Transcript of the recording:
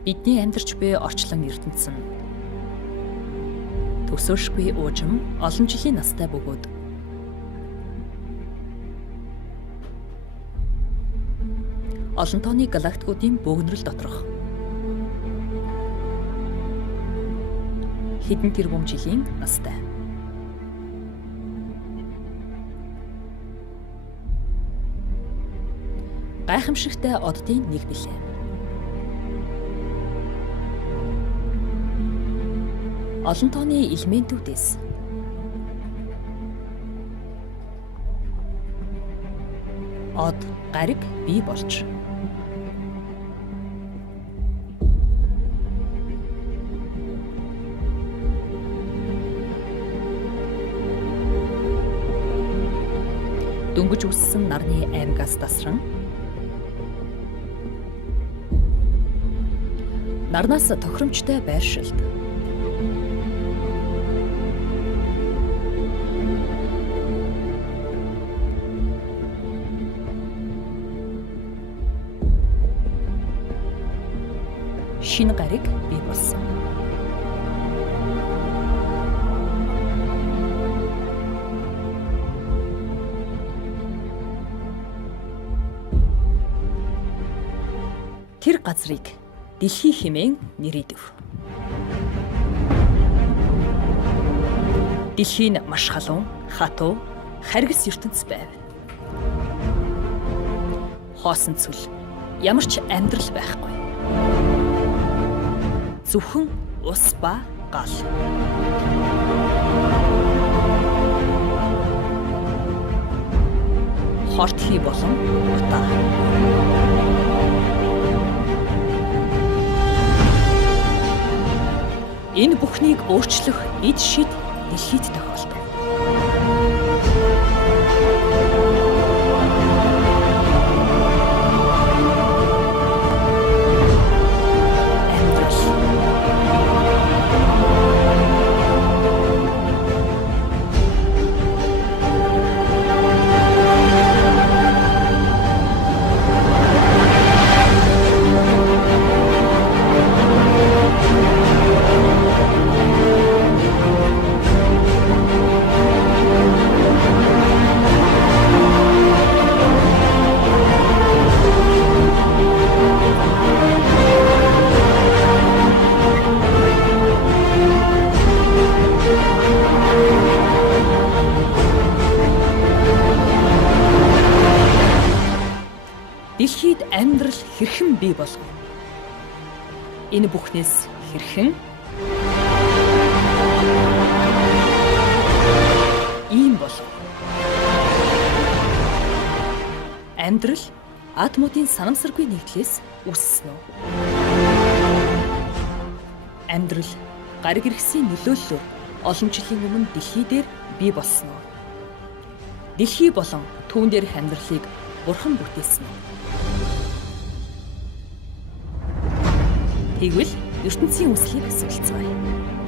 Бидний амьдарч буй орчлон ертөнцийн төсөөлшгүй уужим олон жилийн настай бөгөөд олон тооны галактикуудын бөөгнөрөл доторх хэдэн тэрбум жилийн настай. Гайхамшигтай оддын нэг билээ. Олон тооны элементүүдээс од гариг бий болж дөнгөж үссэн нарны аймгаас тасран нарнаас тохиромжтой байршилд шинэ гариг бий болсон. Тэр газрыг дэлхий хэмээн нэрийдэв. Дэлхий нь маш халуун, хатуу, харгас ертөнц байв. Хоосон цүл ямар ч амьдрал байхгүй. Зөвхөн ус ба гал. Хортхий болон утаа. Энэ бүхнийг өөрчлөх эд шид дэлхийд тохиолдов. Дэлхийд амьдрал хэрхэн бий болов? Энэ бүхнээс хэрхэн ийм болов? Амьдрал атомуудын санамсаргүй нэгдлээс үүссэн үү? Амьдрал гариг иргэсийн нөлөөллөөр олон жилийн өмнө дэлхий дээр бий болсон уу? Дэлхий болон түүн дээрх амьдралыг Бурхан бүтээсэн үү? Тэгвэл ертөнцийн үслийг асуулцгаая.